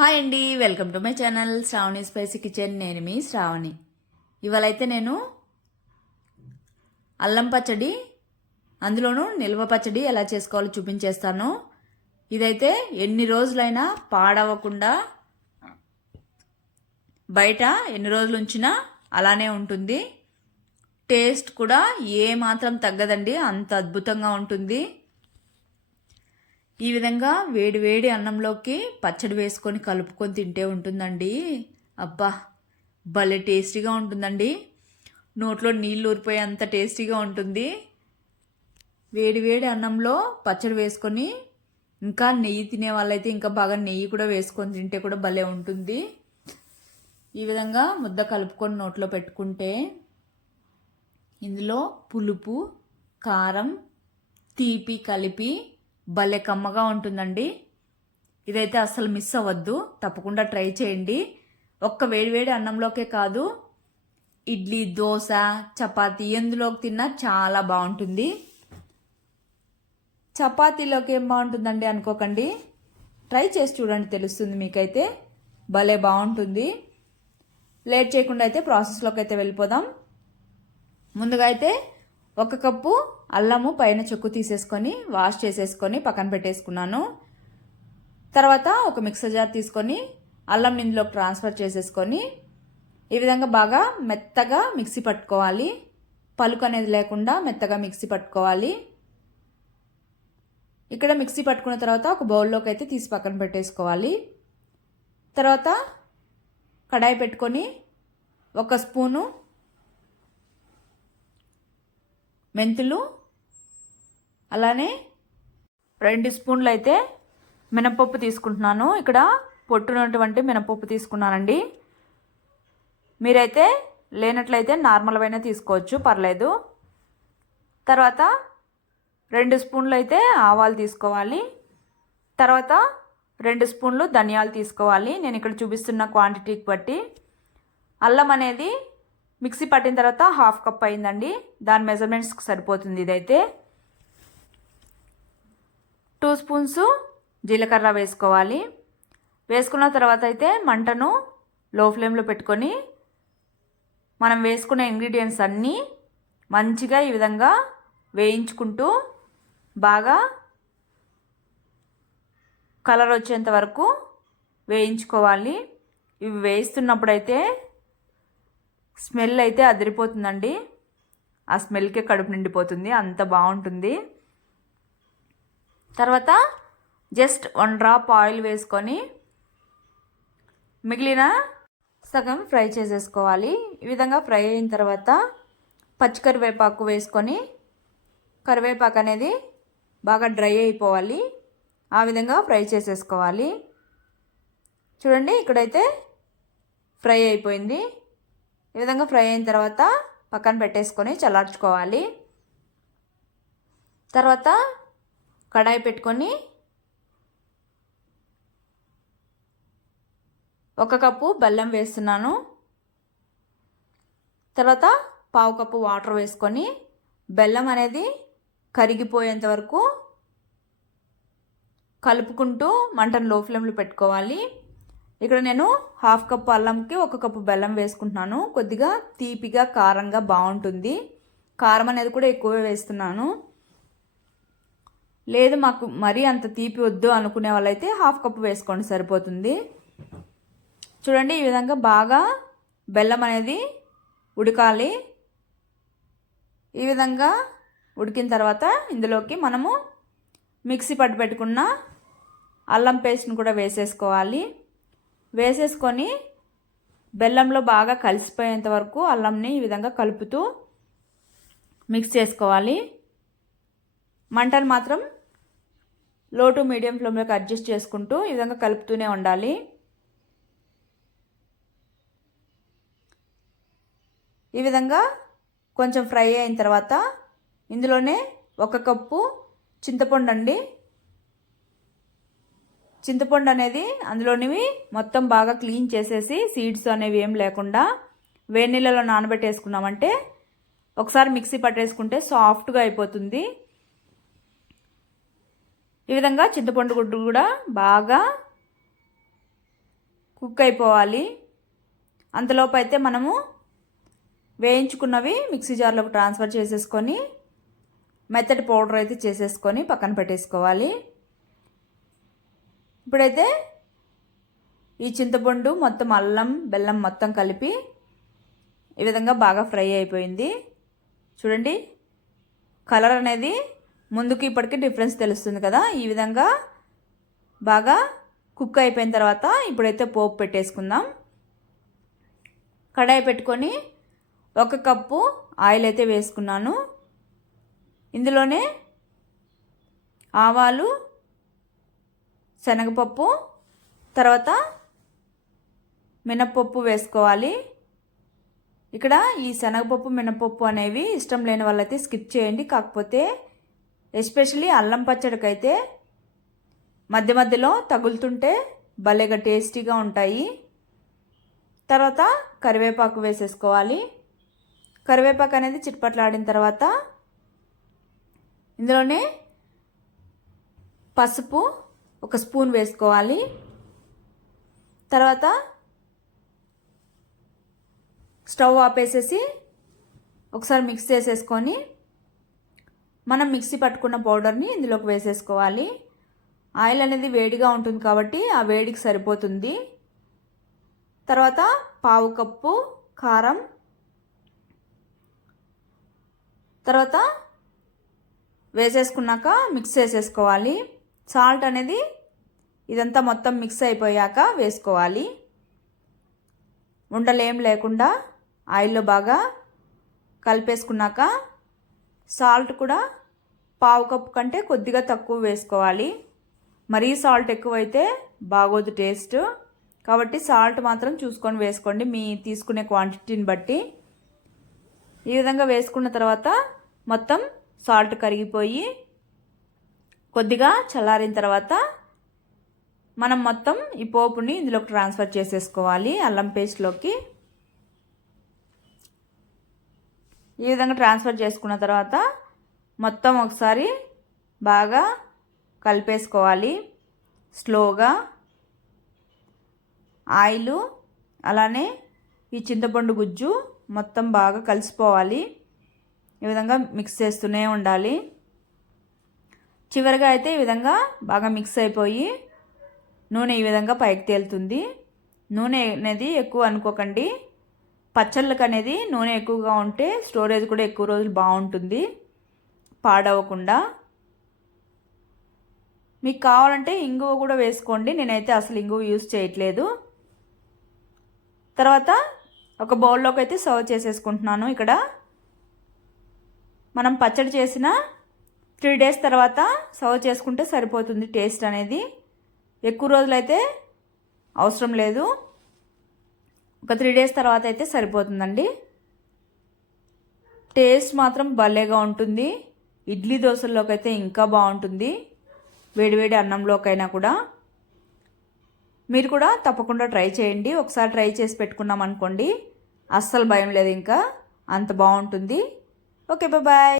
Hi అండి, welcome to my channel Shravani spicy kitchen. నేను మీ శ్రావణి. ఇవాళైతే నేను అల్లం పచ్చడి, అందులోనూ నిల్వ పచ్చడి ఎలా చేసుకోవాలో చూపించేస్తాను. ఇదైతే ఎన్ని రోజులైనా పాడవకుండా, బయట ఎన్ని రోజులు ఉంచినా అలానే ఉంటుంది. టేస్ట్ కూడా ఏ మాత్రం తగ్గదండి, అంత అద్భుతంగా ఉంటుంది. ఈ విధంగా వేడి వేడి అన్నంలోకి పచ్చడి వేసుకొని కలుపుకొని తింటే ఉంటుందండి. అబ్బా, భలే టేస్టీగా ఉంటుందండి. నోట్లో నీళ్ళు ఊరిపోయే అంత టేస్టీగా ఉంటుంది. వేడి వేడి అన్నంలో పచ్చడి వేసుకొని, ఇంకా నెయ్యి తినే వాళ్ళైతే ఇంకా బాగా నెయ్యి కూడా వేసుకొని తింటే కూడా భలే ఉంటుంది. ఈ విధంగా ముద్ద కలుపుకొని నోట్లో పెట్టుకుంటే ఇందులో పులుపు, కారం, తీపి కలిపి భలే కమ్మగా ఉంటుందండి. ఇదైతే అస్సలు మిస్ అవ్వద్దు, తప్పకుండా ట్రై చేయండి. ఒక్క వేడివేడి అన్నంలోకే కాదు, ఇడ్లీ, దోశ, చపాతీ ఎందులోకి తిన్నా చాలా బాగుంటుంది. చపాతీలోకి ఏం బాగుంటుందండి అనుకోకండి, ట్రై చేసి చూడండి, తెలుస్తుంది మీకైతే. భలే బాగుంటుంది. లేట్ చేయకుండా అయితే ప్రాసెస్లోకి అయితే వెళ్ళిపోదాం. ముందుగా అయితే 1 కప్పు అల్లము పైన చెక్కు తీసేసుకొని వాష్ చేసేసుకొని పక్కన పెట్టేసుకున్నాను. తర్వాత ఒక మిక్సర్ జార్ తీసుకొని అల్లం ఇందులోకి ట్రాన్స్ఫర్ చేసేసుకొని ఈ విధంగా బాగా మెత్తగా మిక్సీ పట్టుకోవాలి. పలుకు అనేది లేకుండా మెత్తగా మిక్సీ పట్టుకోవాలి. ఇక్కడ మిక్సీ పట్టుకున్న తర్వాత ఒక బౌల్లోకి అయితే తీసి పక్కన పెట్టేసుకోవాలి. తర్వాత కడాయి పెట్టుకొని 1 స్పూను మెంతులు, అలానే 2 స్పూన్లు అయితే మినపప్పు తీసుకుంటున్నాను. ఇక్కడ పొట్టునటువంటి మినపప్పు తీసుకున్నానండి. మీరైతే లేనట్లయితే నార్మల్ అయినా తీసుకోవచ్చు, పర్లేదు. తర్వాత 2 స్పూన్లు అయితే ఆవాలు తీసుకోవాలి. తర్వాత 2 స్పూన్లు ధనియాలు తీసుకోవాలి. నేను ఇక్కడ చూపిస్తున్న క్వాంటిటీకి బట్టి. అల్లం అనేది మిక్సీ పట్టిన తర్వాత 1/2 కప్ అయిందండి, దాని మెజర్మెంట్స్కి సరిపోతుంది. ఇదైతే 2 స్పూన్స్ జీలకర్ర వేసుకోవాలి. వేసుకున్న తర్వాత అయితే మంటను లో ఫ్లేమ్లో పెట్టుకొని మనం వేసుకునే ఇంగ్రీడియంట్స్ అన్నీ మంచిగా ఈ విధంగా వేయించుకుంటూ బాగా కలర్ వచ్చేంత వరకు వేయించుకోవాలి. ఇవి వేయిస్తున్నప్పుడైతే స్మెల్ అయితే అదిరిపోతుందండి. ఆ స్మెల్కే కడుపు నిండిపోతుంది, అంత బాగుంటుంది. తర్వాత జస్ట్ 1 డ్రాప్ ఆయిల్ వేసుకొని మిగిలిన సగం ఫ్రై చేసేసుకోవాలి. ఈ విధంగా ఫ్రై అయిన తర్వాత పచ్చికరివేపాకు వేసుకొని, కరివేపాకు అనేది బాగా డ్రై అయిపోవాలి. ఆ విధంగా ఫ్రై చేసేసుకోవాలి. చూడండి, ఇక్కడైతే ఫ్రై అయిపోయింది. ఈ విధంగా ఫ్రై అయిన తర్వాత పక్కన పెట్టేసుకొని చల్లార్చుకోవాలి. తర్వాత కడాయి పెట్టుకొని 1 కప్పు బెల్లం వేస్తున్నాను. తర్వాత 1/2 కప్పు వాటర్ వేసుకొని బెల్లం అనేది కరిగిపోయేంత వరకు కలుపుకుంటూ మంటను లో ఫ్లేమ్లో పెట్టుకోవాలి. ఇక్కడ నేను 1/2 కప్పు అల్లంకి 1 కప్పు బెల్లం వేసుకుంటున్నాను. కొద్దిగా తీపిగా, కారంగా బాగుంటుంది. కారం అనేది కూడా ఎక్కువే వేస్తున్నాను. లేదు మాకు మరీ అంత తీపి వద్దు అనుకునే వాళ్ళైతే 1/2 కప్పు వేసుకోండి, సరిపోతుంది. చూడండి, ఈ విధంగా బాగా బెల్లం అనేది ఉడకాలి. ఈ విధంగా ఉడికిన తర్వాత ఇందులోకి మనము మిక్సీ పట్టి పెట్టుకున్న అల్లం పేస్ట్ని కూడా వేసేసుకోవాలి. వేసేసుకొని బెల్లంలో బాగా కలిసిపోయేంత వరకు అల్లంని ఈ విధంగా కలుపుతూ మిక్స్ చేసుకోవాలి. మంటను మాత్రం లో టు మీడియం ఫ్లేమ్లోకి అడ్జస్ట్ చేసుకుంటూ ఈ విధంగా కలుపుతూనే ఉండాలి. ఈ విధంగా కొంచెం ఫ్రై అయిన తర్వాత ఇందులోనే 1 కప్పు చింతపండు అండి. చింతపండు అనేది అందులోనివి మొత్తం బాగా క్లీన్ చేసేసి సీడ్స్ అనేవి ఏం లేకుండా వేడి నీళ్ళలో నానబెట్టేసుకున్నామంటే ఒకసారి మిక్సీ పట్టేసుకుంటే సాఫ్ట్గా అయిపోతుంది. ఈ విధంగా చింతపండు గుడ్డు కూడా బాగా కుక్ అయిపోవాలి. అంతలోపు అయితే మనము వేయించుకున్నవి మిక్సీ జార్లోకి ట్రాన్స్ఫర్ చేసేసుకొని మెత్తటి పౌడర్ అయితే చేసేసుకొని పక్కన పెట్టేసుకోవాలి. ఇప్పుడైతే ఈ చింతపండు మొత్తం అల్లం బెల్లం మొత్తం కలిపి ఈ విధంగా బాగా ఫ్రై అయిపోయింది. చూడండి, కలర్ అనేది ముందుకి ఇప్పటికీ డిఫరెన్స్ తెలుస్తుంది కదా. ఈ విధంగా బాగా కుక్ అయిపోయిన తర్వాత ఇప్పుడైతే పోపు పెట్టేసుకుందాం. కడాయి పెట్టుకొని 1 కప్పు ఆయిల్ అయితే వేసుకున్నాను. ఇందులోనే ఆవాలు, శనగపప్పు, తర్వాత మినప్పప్పు వేసుకోవాలి. ఇక్కడ ఈ శనగపప్పు మినపప్పు అనేవి ఇష్టం లేని వాళ్ళైతే స్కిప్ చేయండి. కాకపోతే ఎస్పెషల్లీ అల్లం పచ్చడికైతే మధ్య మధ్యలో తగులుతుంటే భలేగా టేస్టీగా ఉంటాయి. తర్వాత కరివేపాకు వేసేసుకోవాలి. కరివేపాకు అనేది చిట్పట్లాడిన తర్వాత ఇందులోనే పసుపు 1 స్పూన్ వేసుకోవాలి. తర్వాత స్టవ్ ఆపేసేసి ఒకసారి మిక్స్ చేసేసుకొని మనం మిక్సీ పట్టుకున్న పౌడర్ని ఇందులోకి వేసేసుకోవాలి. ఆయిల్ అనేది వేడిగా ఉంటుంది కాబట్టి ఆ వేడికి సరిపోతుంది. తర్వాత 1/2 కప్పు కారం, తర్వాత వేసేసుకున్నాక మిక్స్ చేసేసుకోవాలి. సాల్ట్ అనేది ఇదంతా మొత్తం మిక్స్ అయిపోయాక వేసుకోవాలి. ఉండలేం లేకుండా ఆయిల్లో బాగా కలిపేసుకున్నాక సాల్ట్ కూడా 1/2 కప్పు కంటే కొద్దిగా తక్కువ వేసుకోవాలి. మరీ సాల్ట్ ఎక్కువైతే బాగోదు టేస్ట్. కాబట్టి సాల్ట్ మాత్రం చూసుకొని వేసుకోండి మీ తీసుకునే క్వాంటిటీని బట్టి. ఈ విధంగా వేసుకున్న తర్వాత మొత్తం సాల్ట్ కరిగిపోయి కొద్దిగా చల్లారిన తర్వాత మనం మొత్తం ఈ పోపుని ఇందులోకి ట్రాన్స్ఫర్ చేసేసుకోవాలి. అల్లం పేస్ట్లోకి ఈ విధంగా ట్రాన్స్ఫర్ చేసుకున్న తర్వాత మొత్తం ఒకసారి బాగా కలిపేసుకోవాలి. స్లోగా ఆయిలు అలానే ఈ చింతపండు గుజ్జు మొత్తం బాగా కలిసిపోవాలి. ఈ విధంగా మిక్స్ చేస్తూనే ఉండాలి. చివరిగా అయితే ఈ విధంగా బాగా మిక్స్ అయిపోయి నూనె ఈ విధంగా పైకి తేలుతుంది. నూనె అనేది ఎక్కువ అనుకోకండి. పచ్చళ్ళకి అనేది నూనె ఎక్కువగా ఉంటే స్టోరేజ్ కూడా ఎక్కువ రోజులు బాగుంటుంది, పాడవకుండా. మీకు కావాలంటే ఇంగువ కూడా వేసుకోండి. నేనైతే అసలు ఇంగువ యూజ్ చేయట్లేదు. తర్వాత ఒక బౌల్లోకి అయితే సర్వ్ చేసేసుకుంటున్నాను. ఇక్కడ మనం పచ్చడి చేసిన 3 days తర్వాత సర్వ్ చేసుకుంటే సరిపోతుంది. టేస్ట్ అనేది ఎక్కువ రోజులైతే అవసరం లేదు. ఒక 3 days తర్వాత అయితే సరిపోతుందండి. టేస్ట్ మాత్రం భలేగా ఉంటుంది. ఇడ్లీ దోశల్లోకి అయితే ఇంకా బాగుంటుంది, వేడివేడి అన్నంలోకైనా కూడా. మీరు కూడా తప్పకుండా ట్రై చేయండి. ఒకసారి ట్రై చేసి పెట్టుకున్నాం అనుకోండి, అస్సలు భయం లేదు, ఇంకా అంత బాగుంటుంది. Okay, bye.